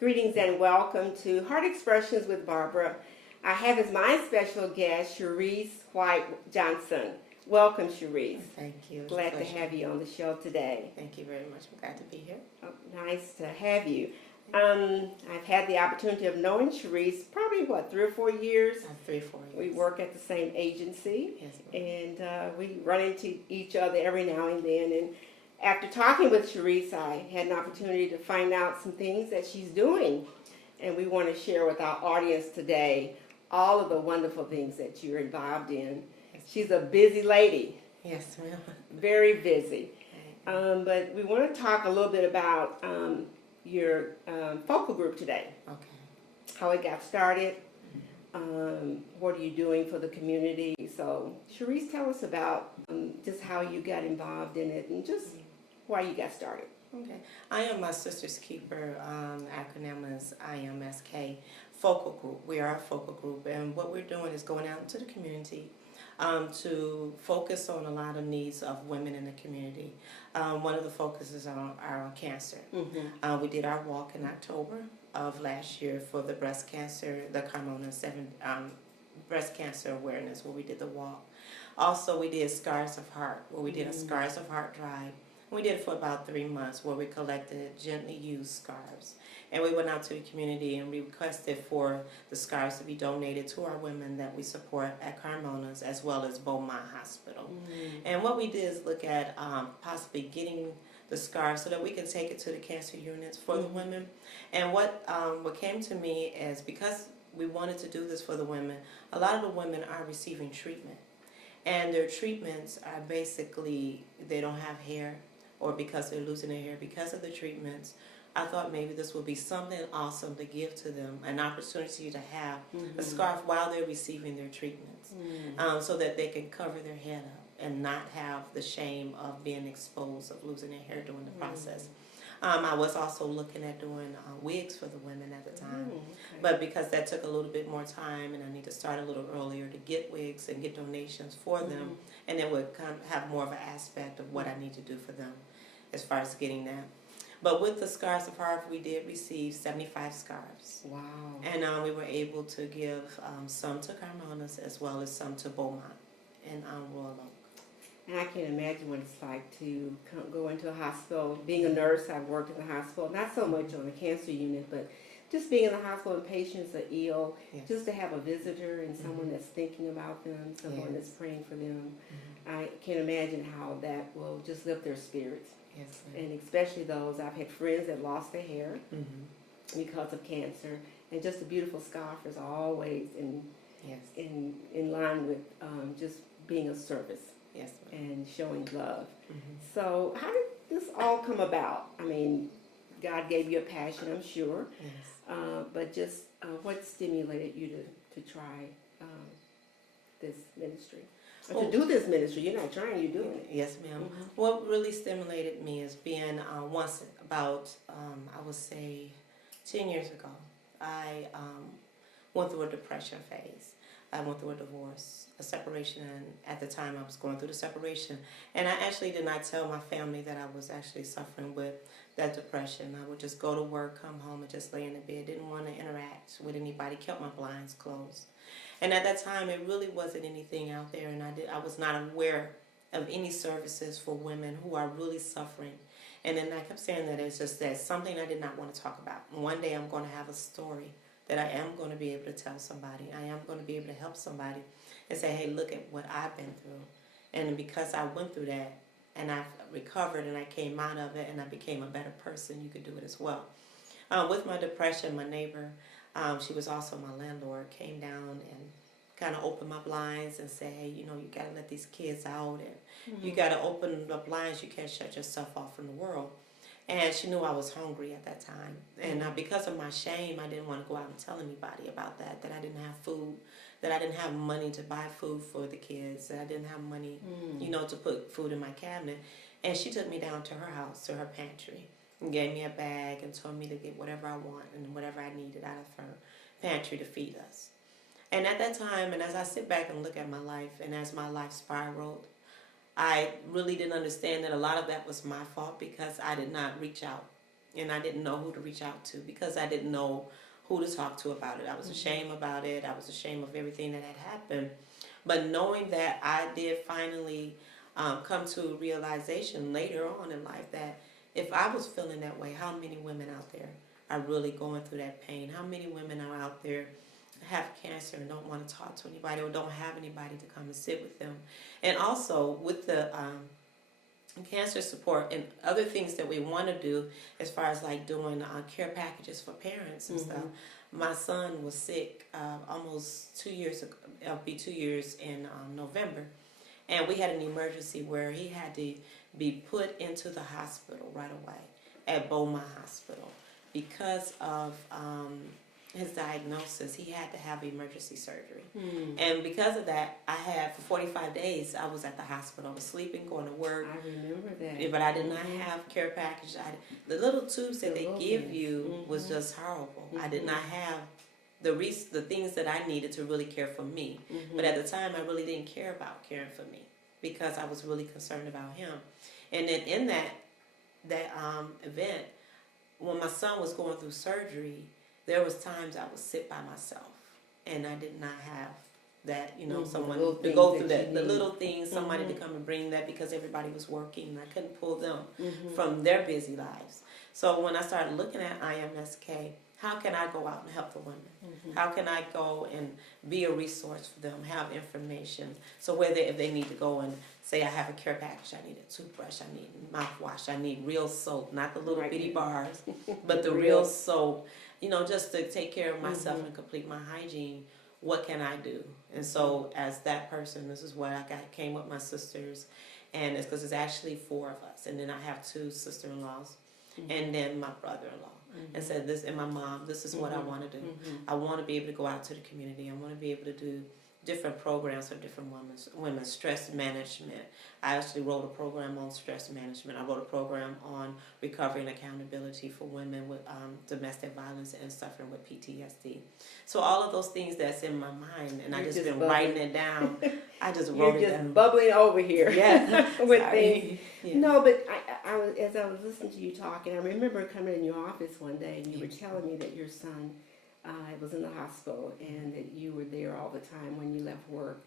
Greetings and welcome to Heart Expressions with Barbara. I have as my special guest Sherrice Johnson. Welcome, Sherrice. Thank you. Glad to have you on the show today. Thank you very much. I'm glad to be here. Oh, nice to have you. I've had the opportunity of knowing Sherrice probably, 3 or 4 years? 3 or 4 years. We work at the same agency, Yes, and we run into each other every now and then. And after talking with Sherrice, I had an opportunity to find out some things that she's doing. And we want to share with our audience today all of the wonderful things that you're involved in. She's a busy lady. Yes, ma'am. Very busy. But we want to talk a little bit about your focal group today. Okay. How it got started. What are you doing for the community? So, Sherrice, tell us about just how you got involved in it and just why you got started. Okay. I am my sister's keeper. Acronym is IMSK. Focal group. We are a focal group, and what we're doing is going out into the community to focus on a lot of needs of women in the community. One of the focuses are on cancer. Mm-hmm. We did our walk in October of last year for the breast cancer, the Carmona 7 breast cancer awareness, where we did the walk. Also, we did Scars of Heart, where we did a Scars of Heart drive. We did it for about 3 months, where we collected gently used scarves. And we went out to the community and requested for the scarves to be donated to our women that we support at Carmona's as well as Beaumont Hospital. Mm-hmm. And what we did is look at possibly getting the scarves so that we could take it to the cancer units for the women. And what came to me is, because we wanted to do this for the women, a lot of the women are receiving treatment. And their treatments are basically, they don't have hair, or because they're losing their hair because of the treatments. I thought maybe this would be something awesome to give to them, an opportunity to have a scarf while they're receiving their treatments, so that they can cover their head up and not have the shame of being exposed, of losing their hair during the process. I was also looking at doing wigs for the women at the time, but because that took a little bit more time and I need to start a little earlier to get wigs and get donations for them, and it would kind of have more of an aspect of what I need to do for them as far as getting that. But with the Scars of Heart, we did receive 75 scarves. Wow. And we were able to give some to Carmona's as well as some to Beaumont and Royal Oak. And I can imagine what it's like to go into a hospital. Being a nurse, I've worked in the hospital, not so much on the cancer unit, but just being in the hospital and patients are ill, just to have a visitor and someone that's thinking about them, someone that's praying for them. I can imagine how that will just lift their spirits. Yes, And especially those, I've had friends that lost their hair because of cancer, and just a beautiful scarf is always in line with just being of service and showing love. So how did this all come about? I mean, God gave you a passion, I'm sure, but just what stimulated you to try this ministry? Or to do this ministry? You're not trying, you're doing it. Yes, ma'am. What really stimulated me is being once about, I would say, 10 years ago, I went through a depression phase. I went through a divorce, a separation, and at the time I was going through the separation. And I actually did not tell my family that I was actually suffering with that depression. I would just go to work, come home, and just lay in the bed. Didn't want to interact with anybody, kept my blinds closed. And at that time, it really wasn't anything out there, and I was not aware of any services for women who are really suffering. And then I kept saying that it's just that something I did not want to talk about. One day I'm going to have a story that I am going to be able to tell somebody. I am going to be able to help somebody and say, hey, look at what I've been through. And because I went through that, and I recovered, and I came out of it, and I became a better person, you could do it as well. With my depression, my neighbor, she was also my landlord, came down and kind of opened my blinds and said, hey, you know, you got to let these kids out, and you got to open the blinds. You can't shut yourself off from the world. And she knew I was hungry at that time. And because of my shame, I didn't want to go out and tell anybody about that I didn't have food, that I didn't have money to buy food for the kids, that I didn't have money, you know, to put food in my cabinet. And she took me down to her house, to her pantry, and gave me a bag and told me to get whatever I want and whatever I needed out of her pantry to feed us. And at that time, and as I sit back and look at my life, and as my life spiraled, I really didn't understand that a lot of that was my fault because I did not reach out and I didn't know who to reach out to because I didn't know who to talk to about it. I was ashamed about it. I was ashamed of everything that had happened. But knowing that I did finally come to a realization later on in life that if I was feeling that way, how many women out there are really going through that pain? How many women are out there have cancer and don't want to talk to anybody or don't have anybody to come and sit with them? And also with the cancer support and other things that we want to do as far as like doing care packages for parents and stuff. My son was sick almost 2 years ago. It'll be 2 years in November. And we had an emergency where he had to be put into the hospital right away at Beaumont Hospital because of his diagnosis. He had to have emergency surgery. And because of that, I had, for 45 days, I was at the hospital. I was sleeping, going to work. I remember that. But I did not have care package. The little tubes that they give you was just horrible. I did not have the things that I needed to really care for me. But at the time, I really didn't care about caring for me because I was really concerned about him. And then in that event, when my son was going through surgery, there was times I would sit by myself, and I did not have that, someone to go through that. The little things, somebody to come and bring that because everybody was working, and I couldn't pull them from their busy lives. So when I started looking at IMSK, how can I go out and help the women? How can I go and be a resource for them, have information? So if they need to go and say, I have a care package, I need a toothbrush, I need mouthwash, I need real soap, not the little bitty bars, but the real soap, just to take care of myself and complete my hygiene, what can I do? And so as that person, this is what I came with my sisters, and it's because it's actually 4 of us. And then I have 2 sister-in-laws, and then my brother-in-law. And said this, and my mom, this is what I want to do. I want to be able to go out to the community. I want to be able to do different programs for different women, stress management. I actually wrote a program on stress management. I wrote a program on recovery and accountability for women with domestic violence and suffering with PTSD. So all of those things that's in my mind, and I just been writing it down. I just wrote it down. You're just bubbling over here. Yeah. With things. Yeah. No, but as I was listening to you talking, I remember coming in your office one day and you were telling me that your son was in the hospital and that you were there all the time when you left work.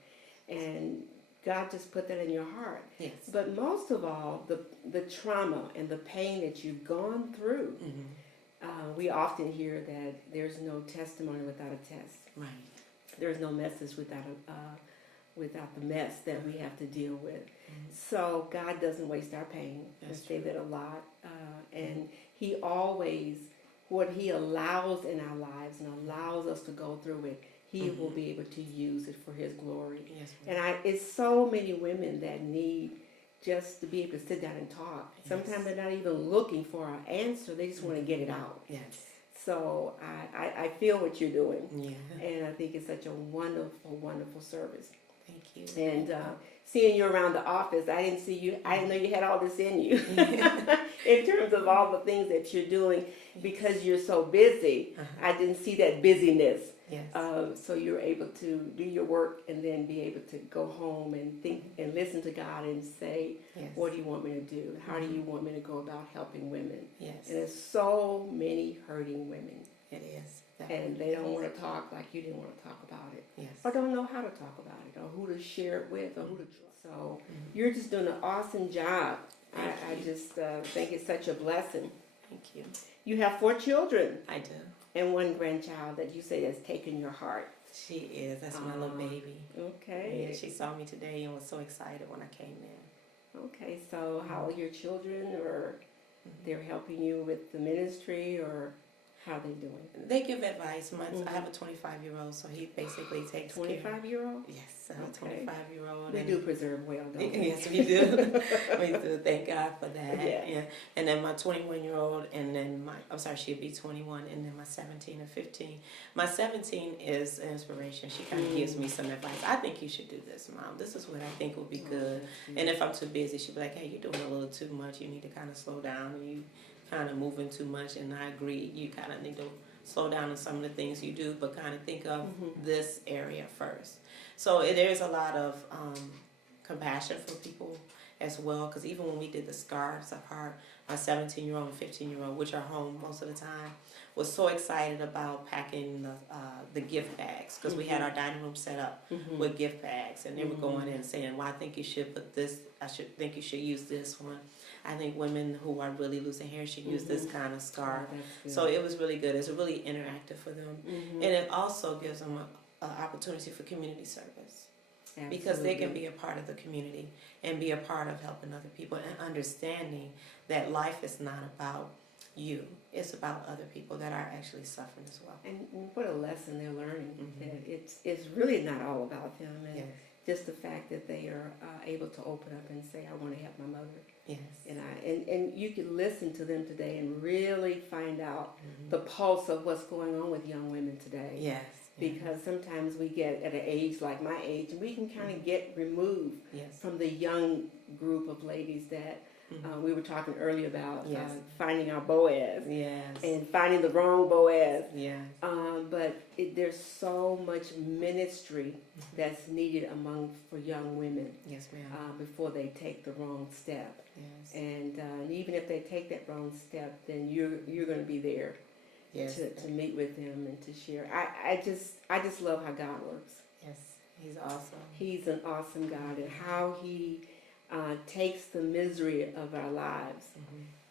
And God just put that in your heart. Yes. But most of all, the trauma and the pain that you've gone through, we often hear that there's no testimony without a test. Right. There's no message without the mess that we have to deal with. So God doesn't waste our pain. I say that a lot. And He always, what He allows in our lives and allows us to go through it, He will be able to use it for His glory. Yes, and it's so many women that need just to be able to sit down and talk. Yes. Sometimes they're not even looking for an answer. They just want to get it out. Yes. So I feel what you're doing. Yeah. And I think it's such a wonderful, wonderful service. Thank you. And seeing you around the office, I didn't know you had all this in you. In terms of all the things that you're doing, because you're so busy, I didn't see that busyness. Yes. So you're able to do your work and then be able to go home and think and listen to God and say, what do you want me to do? How do you want me to go about helping women? Yes. And there's so many hurting women. It is. And they don't want to talk like you didn't want to talk about it. Yes. Or don't know how to talk about it or who to share it with or who to trust. So you're just doing an awesome job. I just think it's such a blessing. Thank you. You have 4 children. I do. And 1 grandchild that you say has taken your heart. She is. That's my little baby. Okay. Yeah, she saw me today and was so excited when I came in. Okay, so how are your children, or they're helping you with the ministry, or how are they doing? They give advice. I have a 25-year-old, so he basically takes 25-year-old? Yes, I have a 25-year-old. We do preserve well, don't we? Yes, we do. We do. Thank God for that. Yeah. And then my 21-year-old, and then she'll be 21, and then my 17 and 15. My 17 is an inspiration. She kind of gives me some advice. I think you should do this, Mom. This is what I think would be good. And if I'm too busy, she'll be like, hey, you're doing a little too much. You need to kind of slow down. You kind of moving too much, and I agree. You kind of need to slow down on some of the things you do, but kind of think of this area first. So there's a lot of compassion for people as well, because even when we did the Scars of Heart, my 17-year-old and 15-year-old, which are home most of the time, was so excited about packing the gift bags, because we had our dining room set up with gift bags, and they were going in and saying, well, I think you should put this, think you should use this one. I think women who are really losing hair should use this kind of scarf. So it was really good. It's really interactive for them. And it also gives them an opportunity for community service. Absolutely. Because they can be a part of the community and be a part of helping other people and understanding that life is not about you. It's about other people that are actually suffering as well. And what a lesson they're learning. That it's really not all about them. And just the fact that they are able to open up and say, I want to help my mother. Yes. And you can listen to them today and really find out the pulse of what's going on with young women today. Yes. Because sometimes we get at an age like my age, and we can kind of get removed from the young group of ladies that we were talking earlier about finding our Boaz and finding the wrong Boaz. But there's so much ministry that's needed for young women before they take the wrong step. And even if they take that wrong step, then you're going to be there to meet with them and to share. I just love how God works. Yes, He's awesome. He's an awesome God, and how He takes the misery of our lives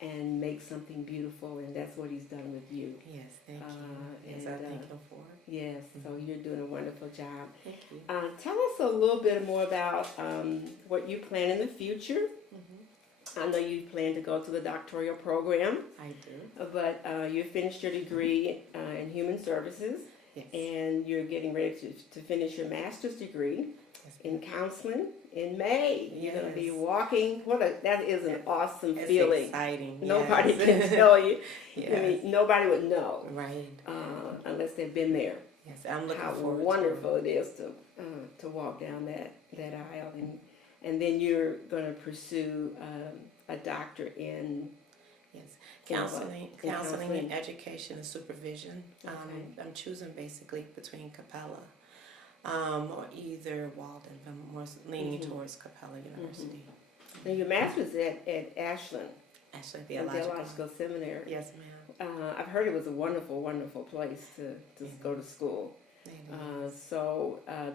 and makes something beautiful, and that's what He's done with you. Yes, thank you. Yes, I thank Him for it. Yes, so you're doing a wonderful job. Thank you. Tell us a little bit more about what you plan in the future. I know you plan to go to the doctoral program. I do. But you finished your degree in human services. Yes. And you're getting ready to finish your master's degree in counseling in May. You're going to be walking. That is an awesome feeling. Exciting. Nobody can tell you. I mean, nobody would know. Right. Unless they've been there. Yes, I'm looking how forward wonderful it is to walk down that aisle. And then you're going to pursue a doctor in counseling and education and supervision. I'm choosing basically between Capella or either Walden. I'm more leaning towards Capella University. Now your master's at Ashland. Ashland Theological Seminary. Yes, ma'am. I've heard it was a wonderful, wonderful place to go to school.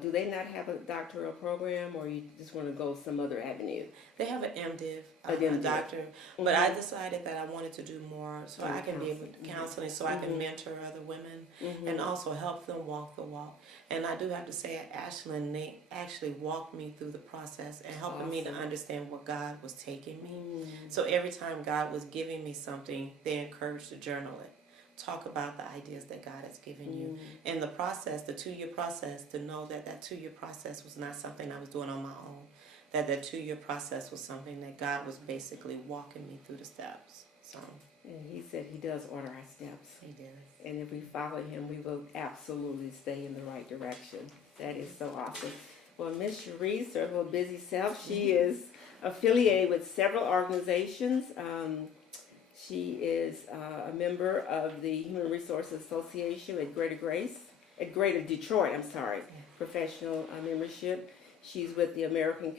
Do they not have a doctoral program, or you just want to go some other avenue? They have an MDiv, a doctor, but I decided that I wanted to do more so I can be able to counseling, so I can mentor other women and also help them walk the walk. And I do have to say at Ashland, they actually walked me through the process and helping me to understand where God was taking me. So every time God was giving me something, they encouraged to journal it. Talk about the ideas that God has given you. And the process, the 2-year process, to know that 2-year process was not something I was doing on my own. That 2-year process was something that God was basically walking me through the steps. So. And He said He does order our steps. He does. And if we follow Him, we will absolutely stay in the right direction. That is so awesome. Well, Miss Sherrice, her little busy self, she is affiliated with several organizations. She is a member of the Human Resources Association at Greater Detroit, professional membership. She's with the American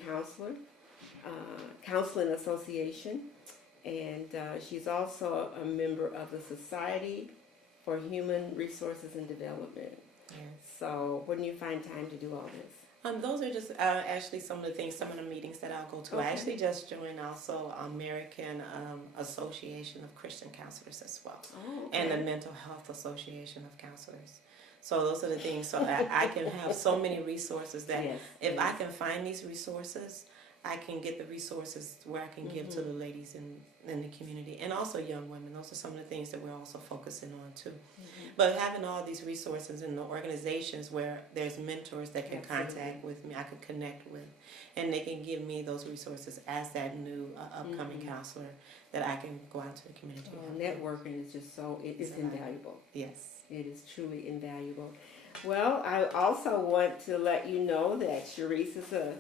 Counseling Association, and she's also a member of the Society for Human Resources and Development. Yes. So when do you find time to do all this? Those are just actually some of the meetings that I'll go to. I actually just joined also American Association of Christian Counselors as well, and the Mental Health Association of Counselors. So those are the things. So I can have so many resources that if I can find these resources, I can get the resources where I can give to the ladies in the community, and also young women. Those are some of the things that we're also focusing on too. But having all these resources in the organizations where there's mentors that can contact with me, I can connect with, and they can give me those resources as that new upcoming counselor that I can go out to the community. Networking is just it's invaluable. Yes. It is truly invaluable. Well, I also want to let you know that Sherrice is a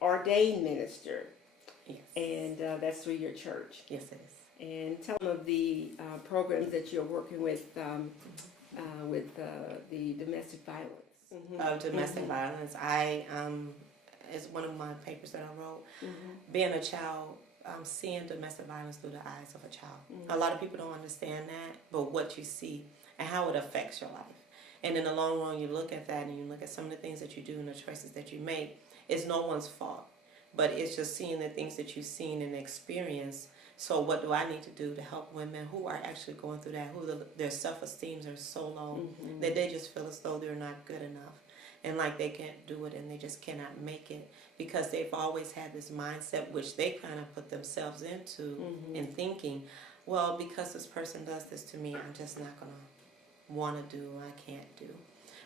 ordained minister. Yes. And that's through your church. Yes, it is. And tell them of the programs that you're working with the domestic violence. Domestic violence. I, as one of my papers that I wrote, being a child seeing domestic violence through the eyes of a child. Mm-hmm. A lot of people don't understand that, but what you see and how it affects your life. And in the long run, you look at that and you look at some of the things that you do and the choices that you make. It's no one's fault, but it's just seeing the things that you've seen and experienced. So what do I need to do to help women who are actually going through that, who their self-esteems are so low Mm-hmm. that they just feel as though they're not good enough and like they can't do it and they just cannot make it because they've always had this mindset which they kind of put themselves into Mm-hmm. in thinking, well, because this person does this to me, I'm just not going to want to do, I can't do.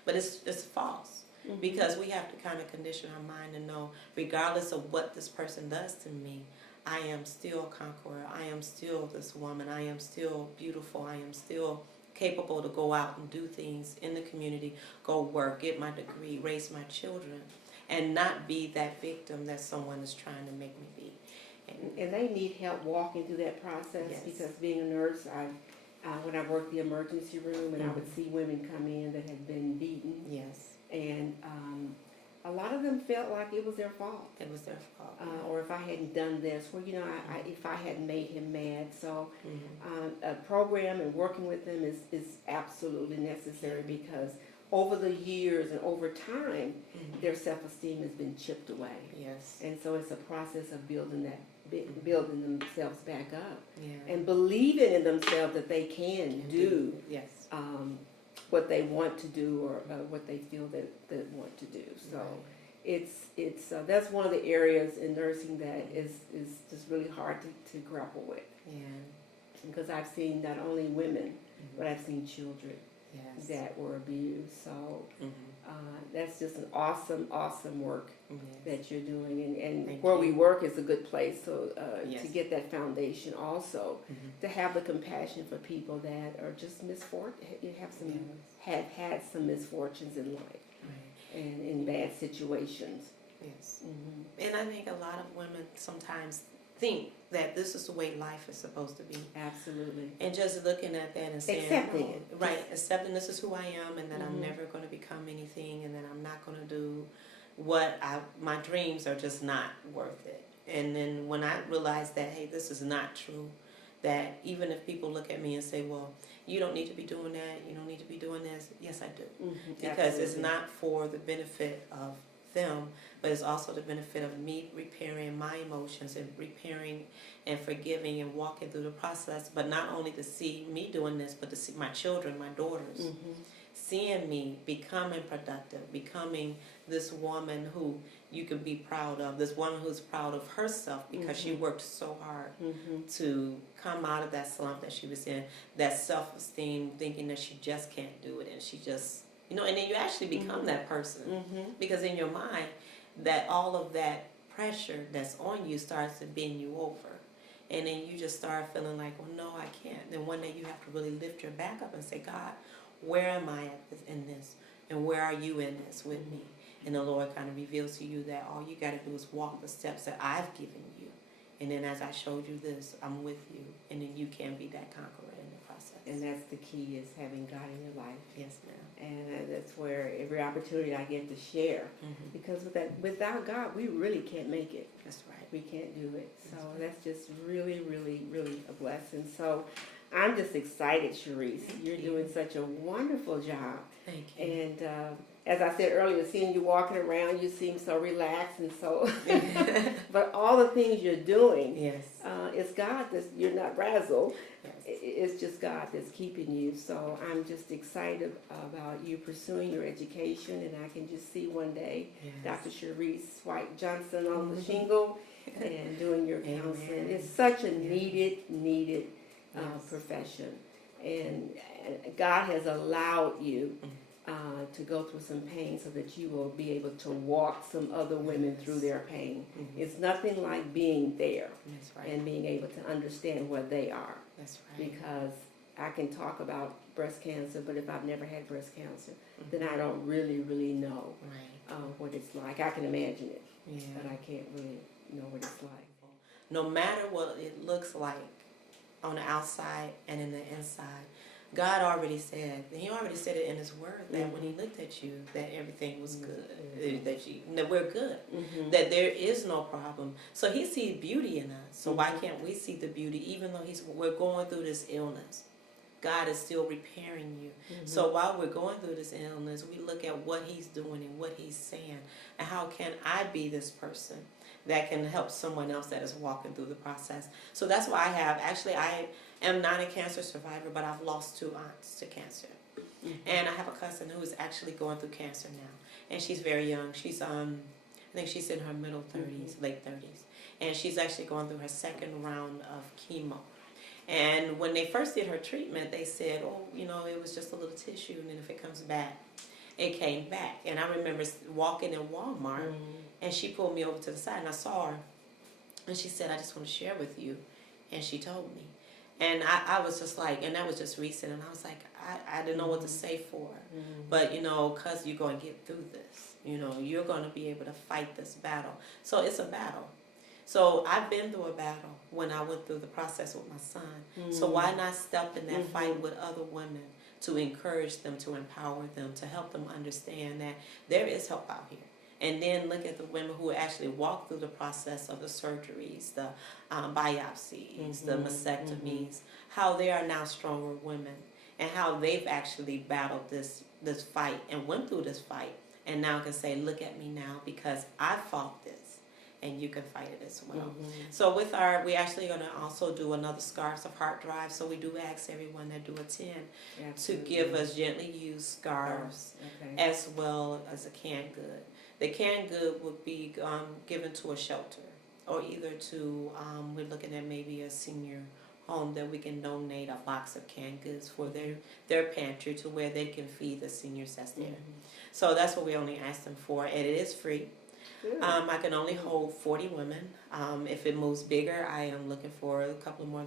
But it's false. Mm-hmm. Because we have to kind of condition our mind to know, regardless of what this person does to me, I am still a conqueror. I am still this woman. I am still beautiful. I am still capable to go out and do things in the community, go work, get my degree, raise my children, and not be that victim that someone is trying to make me be. And they need help walking through that process. Yes. Because being a nurse, when I worked the emergency room, and I would Mm-hmm. see women come in that had been beaten, Yes, and a lot of them felt like it was their fault. it was their fault. Or if I hadn't done this, well, if I hadn't made him mad. So Mm-hmm. a program and working with them is absolutely necessary because over the years and over time, Mm-hmm. their self-esteem has been chipped away. Yes. And so it's a process of building themselves back up Yeah. and believing in themselves that they can do Yes. what they want to do or what they feel that they want to do. So Right. it's that's one of the areas in nursing that is just really hard to grapple with, Yeah. because I've seen not only women, Mm-hmm. but I've seen children Yes. that were abused. So Mm-hmm. that's just an awesome work Yes. that you're doing, and Thank where you. we work is a good place so Yes. to get that foundation also, Mm-hmm. to have the compassion for people that are just have had some misfortunes in life Right. and in bad situations. Yes. Mm-hmm. And I think a lot of women sometimes think that this is the way life is supposed to be. Absolutely. And just looking at that and saying, Accepting oh, it. right, accepting this is who I am and that I'm Mhm. never going to become anything and that I'm not going to do my dreams are just not worth it. And then when I realized that, hey, this is not true, that even if people look at me and say, well, you don't need to be doing that, you don't need to be doing this, yes, I do. Mm-hmm. Because it's not for the benefit of them, but it's also the benefit of me repairing my emotions and repairing and forgiving and walking through the process. But not only to see me doing this, but to see my children, my daughters, Mm-hmm. seeing me becoming productive, becoming this woman who you can be proud of, this woman who's proud of herself because she worked so hard Mm-hmm. to come out of that slump that she was in, that self-esteem, thinking that she just can't do it and she just, and then you actually become that person. Mm-hmm. Because in your mind, that all of that pressure that's on you starts to bend you over. And then you just start feeling like, well, no, I can't. Then one day you have to really lift your back up and say, God, where am I in this? And where are you in this with me? And the Lord kind of reveals to you that all you got to do is walk the steps that I've given you. And then as I showed you this, I'm with you. And then you can be that conqueror in the process. And that's the key, is having God in your life. Yes, ma'am. And that's where every opportunity I get to share, Mm-hmm. because without God, we really can't make it. That's right. We can't do it. So That's right. that's just really, really, really a blessing. So I'm just excited, Sherrice. Thank You're you. doing such a wonderful job. Thank you. And as I said earlier, seeing you walking around, you seem so relaxed and so. But all the things you're doing, Yes. it's God you're not frazzled. Yes. It's just God that's keeping you. So I'm just excited about you pursuing your education, and I can just see one day Yes. Dr. Sherrice Benjamin-Johnson on the shingle and doing your Amen. counseling. It's such a Yeah. needed Yes. profession, and God has allowed you to go through some pain so that you will be able to walk some other women through their pain. Mhm. It's nothing like being there That's right. and being able to understand where they are, That's right. because I can talk about breast cancer, but if I've never had breast cancer, Mhm. then I don't really know Right. what it's like. I can imagine it, Yeah. but I can't really know what it's like. No matter what it looks like on the outside and in the inside, God already said, He already said it in His Word that when He looked at you, that everything was good, that we're good, that there is no problem. So He sees beauty in us. So why can't we see the beauty, even though we're going through this illness? God is still repairing you. So while we're going through this illness, we look at what He's doing and what He's saying, and how can I be this person that can help someone else that is walking through the process. So that's why I am not a cancer survivor, but I've lost 2 aunts to cancer. And I have a cousin who is actually going through cancer now. And she's very young. She's, I think she's in her middle 30s, late 30s. And she's actually going through her 2nd round of chemo. And when they first did her treatment, they said, oh, it was just a little tissue, and then if it comes back, it came back. And I remember walking in Walmart, and she pulled me over to the side, and I saw her, and she said, I just want to share with you. And she told me. And I was just like, and that was just recent, and I was like, I didn't know what to say for her. But, because you're going to get through this. You're going to be able to fight this battle. So it's a battle. So I've been through a battle when I went through the process with my son. So why not step in that fight with other women to encourage them, to empower them, to help them understand that there is help out here. And then look at the women who actually walk through the process of the surgeries, the biopsies, the mastectomies, how they are now stronger women, and how they've actually battled this fight and went through this fight, and now can say, look at me now because I fought this. And you can fight it as well. So we actually going to also do another Scarves of Heart drive. So we do ask everyone that do attend to give us gently used scarves as well as a canned good. The canned good would be given to a shelter, or either to, we're looking at maybe a senior home that we can donate a box of canned goods for their pantry to where they can feed the seniors that's there. So that's what we only ask them for, and it is free. I can only hold 40 women. If it moves bigger, I am looking for a couple of more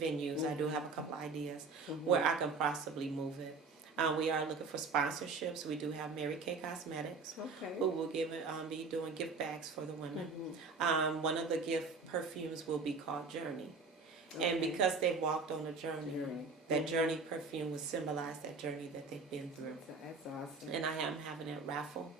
venues. I do have a couple of ideas where I can possibly move it. We are looking for sponsorships. We do have Mary Kay Cosmetics, who will be doing gift bags for the women. One of the gift perfumes will be called Journey. And because they walked on a journey, that journey perfume will symbolize that journey that they've been through. That's awesome. And I am having a raffle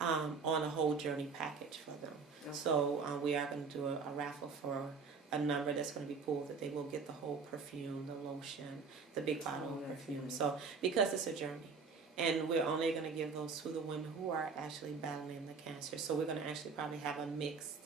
on a whole journey package for them. So we are going to do a raffle for a number that's going to be pulled, that they will get the whole perfume, the lotion, the big bottle of perfume. So because it's a journey, and we're only going to give those to the women who are actually battling the cancer. So we're going to actually probably have a mixed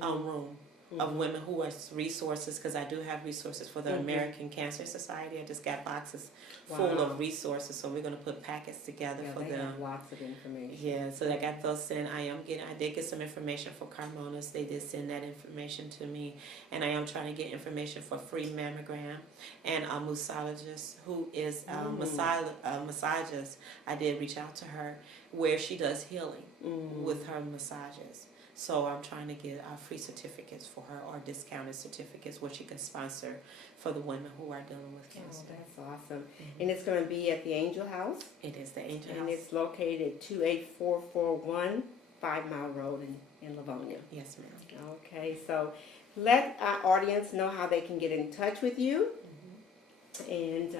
room of women who are resources, because I do have resources for the American Cancer Society. I just got boxes full of resources, so we're going to put packets together for them. Have lots of information. Yeah, so I got those sent. I did get some information for Carmonas. They did send that information to me, and I am trying to get information for free mammogram and a musologist who is a massagist. I did reach out to her where she does healing with her massages. So I'm trying to get free certificates for her, or discounted certificates where she can sponsor for the women who are dealing with cancer. Oh, that's awesome. And it's going to be at the Angel House? It is the Angel House. And it's located at 28441 5 Mile Road in Livonia. Yes, ma'am. Okay, so let our audience know how they can get in touch with you. And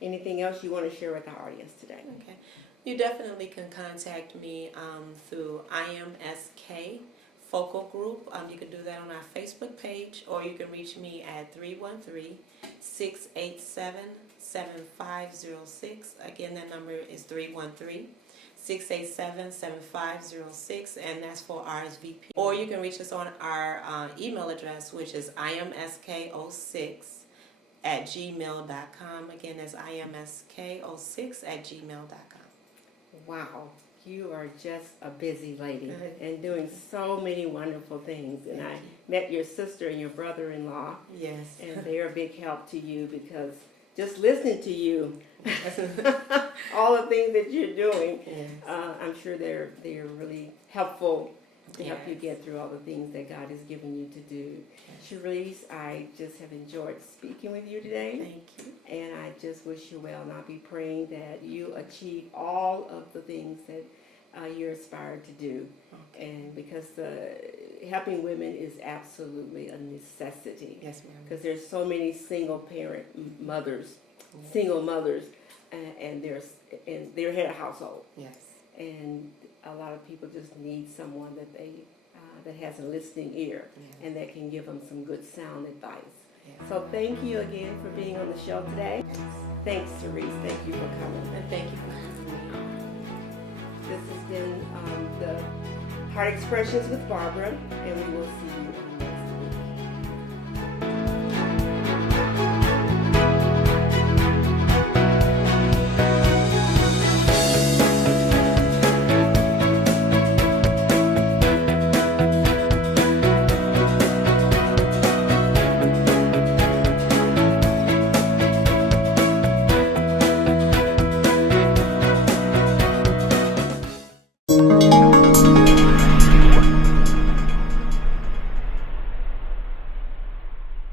anything else you want to share with our audience today? Okay. You definitely can contact me through IMSK Focal Group. You can do that on our Facebook page, or you can reach me at 313-687-7506. Again, that number is 313-687-7506, and that's for RSVP. Or you can reach us on our email address, which is imsk06@gmail.com. Again, that's imsk06@gmail.com. Wow, you are just a busy lady and doing so many wonderful things. And I met your sister and your brother-in-law. Yes. And they're a big help to you, because just listening to you, all the things that you're doing, I'm sure they're really helpful to help you get through all the things that God has given you to do. Sherrice, I just have enjoyed speaking with you today. Thank you. And I just wish you well, and I'll be praying that you achieve all of the things that you're inspired to do. And because helping women is absolutely a necessity. Yes, ma'am. Because there's so many single parent mothers single mothers and their head of household. Yes. And a lot of people just need someone that that has a listening ear and that can give them some good sound advice. So thank you again for being on the show today. Thanks, Sherrice. Thank you for coming. And thank you for having me. This has been the Heart Expressions with Barbara, and we will see you